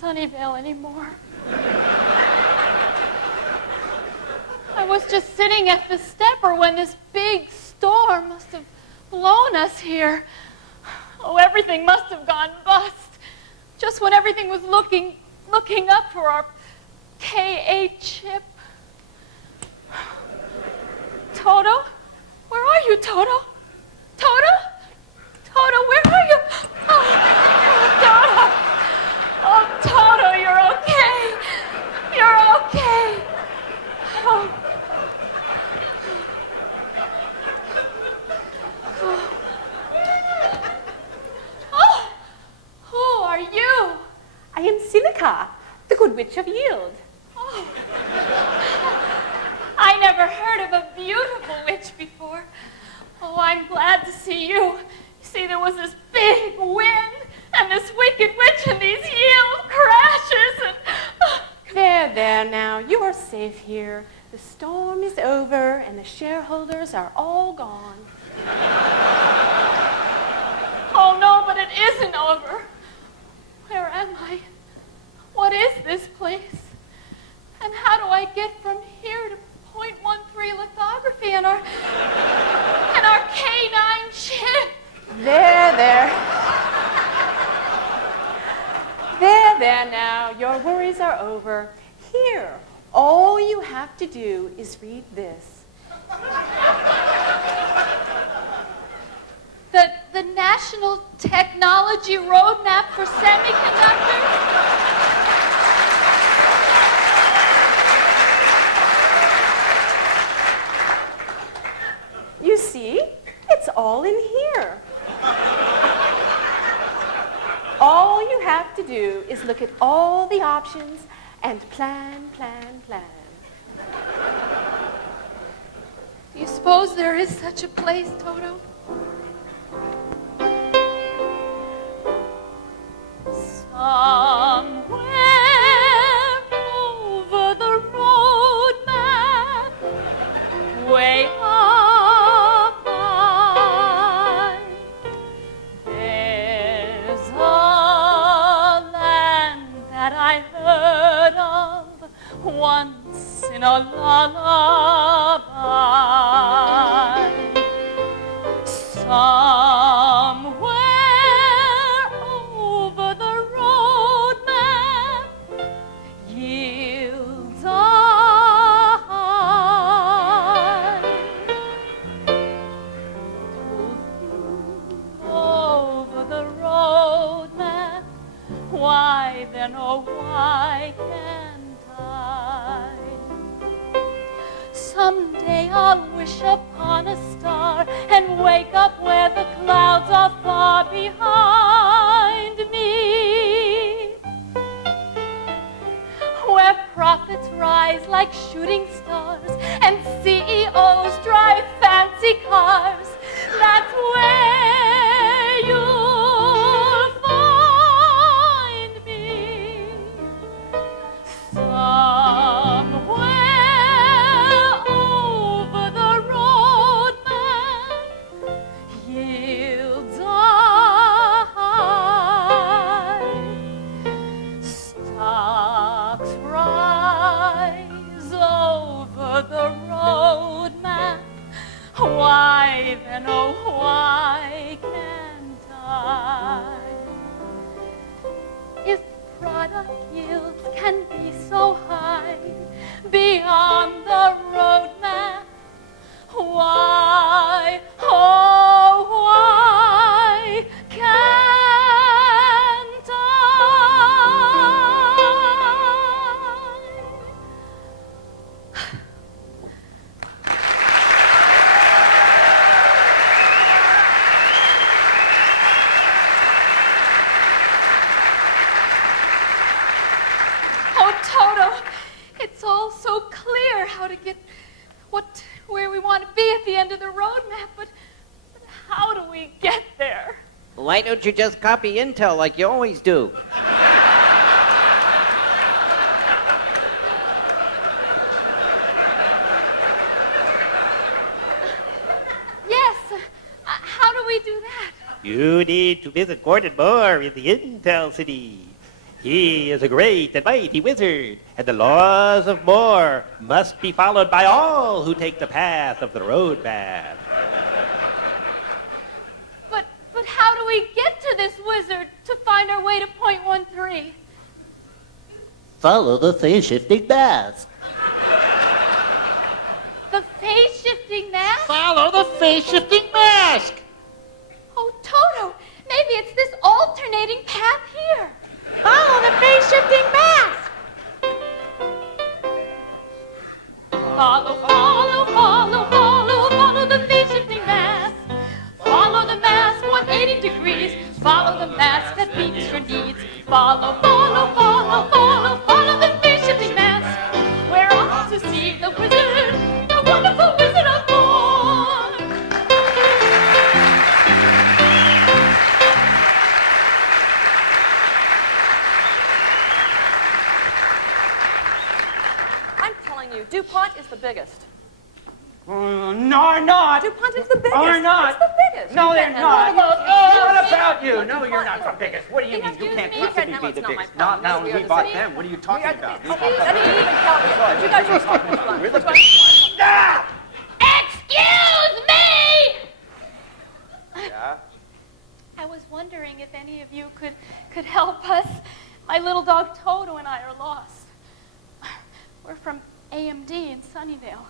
Sunnyvale anymore. I was just sitting at the stepper when this big storm must have blown us here. Oh, everything must have gone bust. Just when everything was looking up for our K-8 ship. Toto? Where are you, Toto? Toto? Toto, where are you? Oh, Toto. Oh, Toto, you're okay. You're okay. Oh. Oh. Who are you? I am Silica, the good witch of yield. Oh. I never heard of a beautiful witch before. Oh, I'm glad to see you. You see, there was this big wind and this wicked witch and these yield crashes and... There now, you are safe here. The storm is over and the shareholders are all gone. Oh, no, but it isn't over. Where am I? What is this place? And how do I get from here to .13 lithography and our K9 ship? There now, your worries are over. Here, all you have to do is read this. The National Technology Roadmap for Semiconductors? You see, it's all in here. All you have to do is look at all the options and plan. Do you suppose there is such a place, Toto? Somewhere over the road map, way up high, there's a land that I heard of once in a lullaby. Somewhere over the road map, yields are high. Over the road map, why then, oh why can't I? Someday I'll wish upon a star and wake up where the clouds are far behind me, where prophets rise like shooting stars and CEOs drive fancy cars. That's where you'll find me. Somewhere over the road map, yields are high. Stocks rise over the road map. Why then, oh why can't I? If product yields can be so high beyond the road map, why, oh why can't I? Oh, Toto, it's all so clear how to get where we want to be at the end of the roadmap, but how do we get there? Why don't you just copy intel like you always do? Yes, how do we do that? You need to visit Gordon Moore in the Intel City. He is a great and mighty wizard, and the laws of Moore must be followed by all who take the path of the roadman. But how do we get to this wizard to find our way to point 13? Follow the phase-shifting mask. The phase-shifting mask? Follow the phase-shifting mask. Oh, Toto, maybe it's this alternating path here. Follow the phase-shifting mask. Follow the phase-shifting mask. Follow the mask 180 degrees. Follow the mask that meets your needs. Follow the phase-shifting mask. We're off to see the wizard, the wonderful Wizard of Oz. I'm telling you, DuPont is the biggest. No, they're not. DuPont is the biggest. Oh, they're not. It's the biggest. No, they're not. What about you? No, you're not the biggest. What do you mean? You can't possibly be the biggest. Not now when we bought them. What are you talking about? I didn't even count you. You guys are talking which one? Which one? Excuse me! Yeah? I was wondering if any of you could help us. My little dog Toto and I are lost. We're from AMD in Sunnyvale.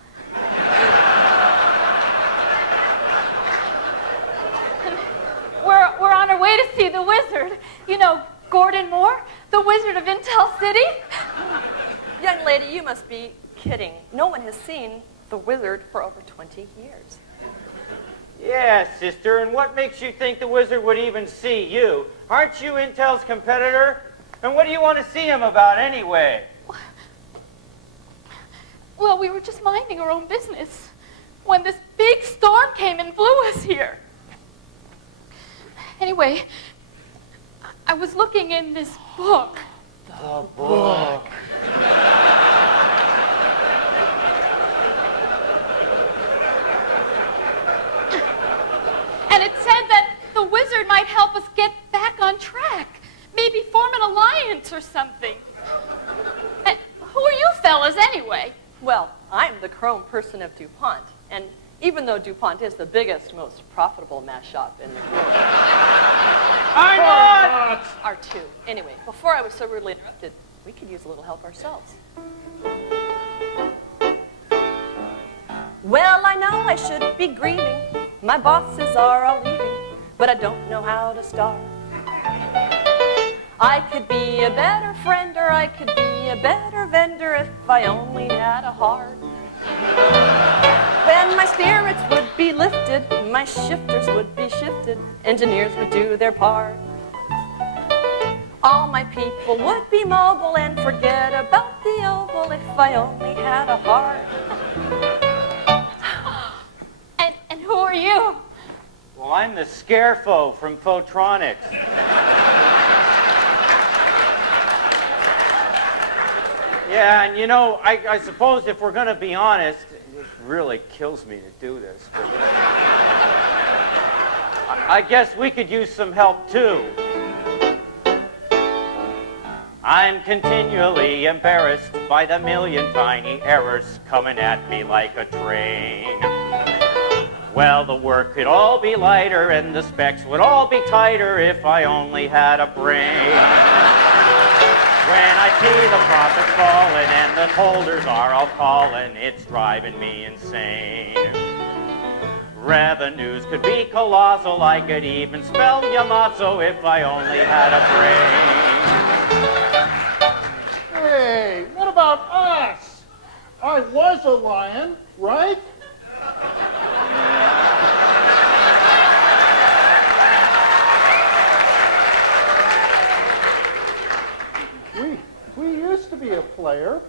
We're on our way to see the wizard. You know, Gordon Moore, the wizard of Intel City. Young lady, you must be kidding. No one has seen the wizard for over 20 years. Yeah, sister, and what makes you think the wizard would even see you? Aren't you Intel's competitor? And what do you want to see him about anyway? Well, we were just minding our own business when this big storm came and blew us here. Anyway, I was looking in this book. The book. And it said that the wizard might help us get back on track. Maybe form an alliance or something. And who are you fellas anyway? Well, I'm the chrome person of DuPont, and even though DuPont is the biggest, most profitable mask shop in the world, I'm not! are two. Anyway, before I was so rudely interrupted, we could use a little help ourselves. Well, I know I should be grieving. My bosses are all leaving, but I don't know how to start. I could be a better friend, or I could be a better vendor if I only had a heart. Then my spirits would be lifted, my shifters would be shifted, engineers would do their part. All my people would be mobile and forget about the oval if I only had a heart. And who are you? Well, I'm the Scarefo from Photronics. Yeah, and you know, I suppose if we're going to be honest, it really kills me to do this, but I guess we could use some help too. I'm continually embarrassed by the million tiny errors coming at me like a train. Well, the work could all be lighter and the specs would all be tighter if I only had a brain. When I see the profits falling and the holders are all calling, it's driving me insane. Revenues could be colossal, I could even spell Yamazo if I only had a brain. Hey, what about us? I was a lion, right? We used to be a player.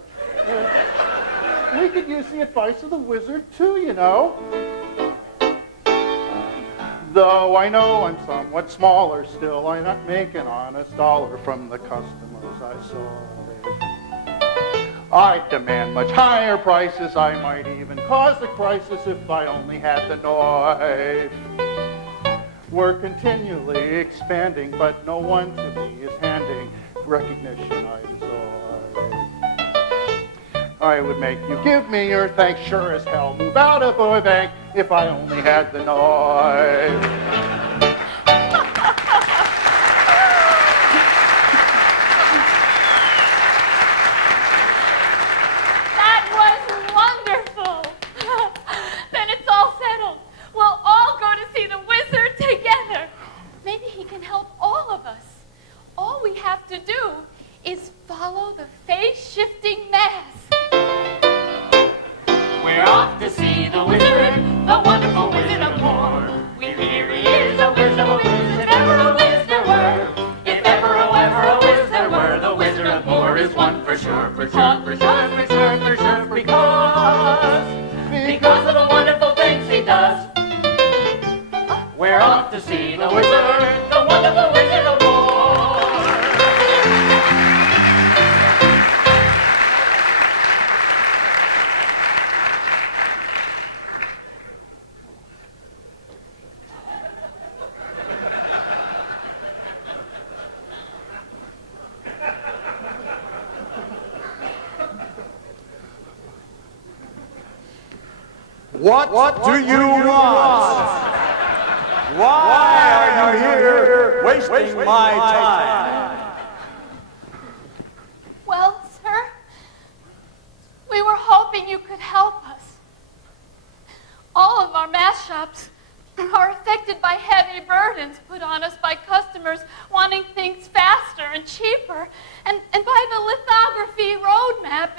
We could use the advice of the wizard too, you know. Though I know I'm somewhat smaller still, I'm not making honest dollar from the customers I serve. I demand much higher prices, I might even cause the crisis if I only had the knife. We're continually expanding, but no one to me is handing recognition I desire. I would make you give me your thanks, sure as hell move out of my bank if I only had the knife. Because of the wonderful things he does. We're off to see the wizard, the wonderful Wizard of Oz. What do you want? Why are you here wasting my time? Well, sir, we were hoping you could help us. All of our mask shops are affected by heavy burdens put on us by customers wanting things faster and cheaper, and by the lithography roadmap.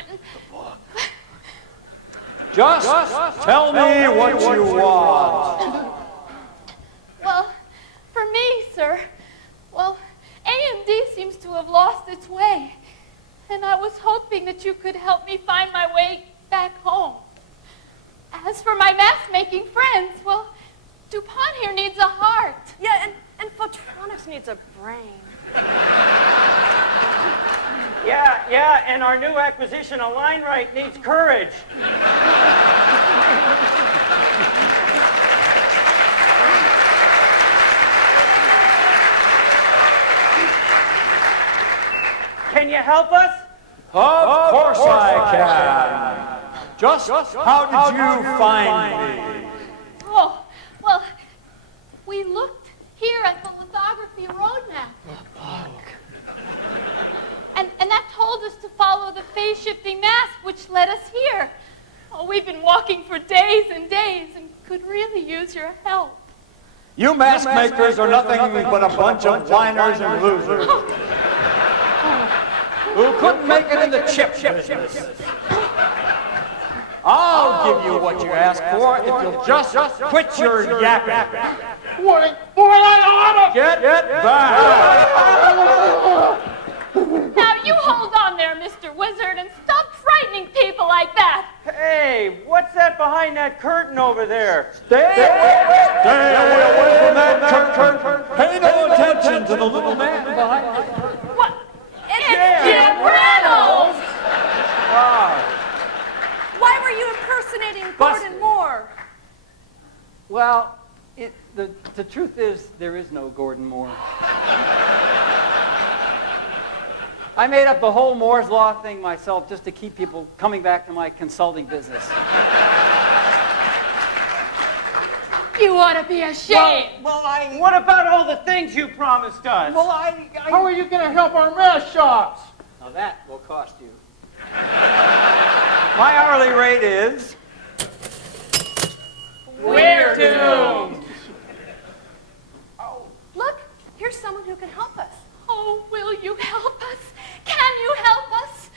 Just tell me what you want. Well, for me, sir, AMD seems to have lost its way, and I was hoping that you could help me find my way back home. As for my mask-making friends, well, DuPont here needs a heart. Yeah, and Photronics needs a brain. Yeah, and our new acquisition, Align Right, needs courage. Can you help us? Of course I can. Just how did you find me? Oh, well, we looked here at the lithography roadmap. And that told us to follow the phase-shifting mask, which led us here. Oh, we've been walking for days and days and could really use your help. You mask makers are nothing but a bunch of whiners and losers who couldn't make it in the chip business. I'll give you what you ask for if you'll just quit your yapping. Boy, I ought to Get back! Now, you hold on there, Mr. Wizard, and stop frightening people like that. Hey, what's that behind that curtain over there? Stay away from that curtain. Pay no attention to the little man behind you. What? It's Jim Reynolds! Why were you impersonating Gordon Moore? Well, the truth is, there is no Gordon Moore. I made up the whole Moore's Law thing myself just to keep people coming back to my consulting business. You ought to be ashamed. What about all the things you promised us? How are you going to help our mask shops? Now that will cost you. My hourly rate is... We're doomed. Look, here's someone who can help us. Oh, will you help us? Can you help us?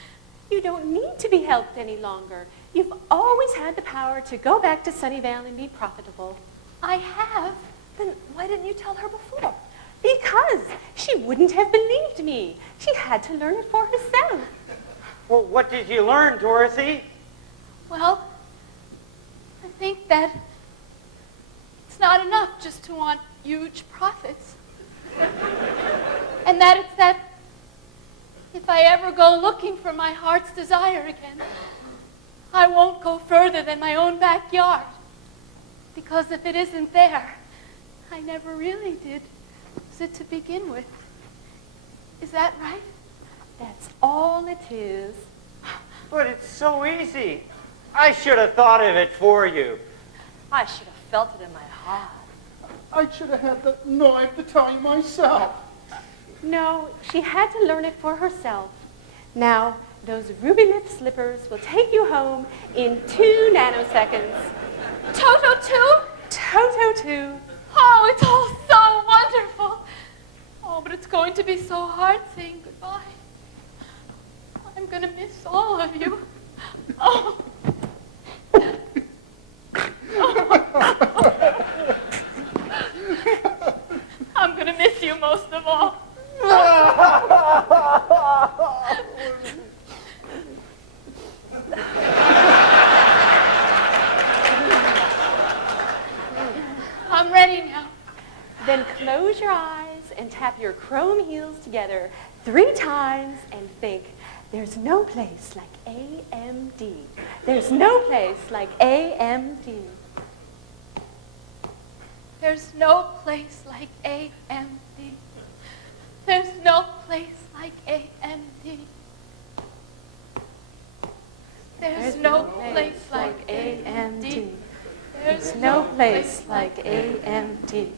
You don't need to be helped any longer. You've always had the power to go back to Sunnyvale and be profitable. I have. Then why didn't you tell her before? Because she wouldn't have believed me. She had to learn it for herself. Well, what did you learn, Dorothy? Well, I think that it's not enough just to want huge profits. And that it's that if I ever go looking for my heart's desire again, I won't go further than my own backyard. Because if it isn't there, I never really did, was it to begin with. Is that right? That's all it is. But it's so easy. I should have thought of it for you. I should have felt it in my heart. I should have had the knife to tie myself. No, she had to learn it for herself. Now, those ruby lip slippers will take you home in 2 nanoseconds. Toto too? Toto 2. Oh, it's all so wonderful. Oh, but it's going to be so hard saying goodbye. I'm going to miss all of you. Oh. I'm going to miss you most of all. I'm ready now. Then close your eyes and tap your chrome heels together 3 times and think, there's no place like AMD. There's no place like AMD. There's no place like AMD. There's no place like AMD. There's no place like AMD. There's no place like AMD.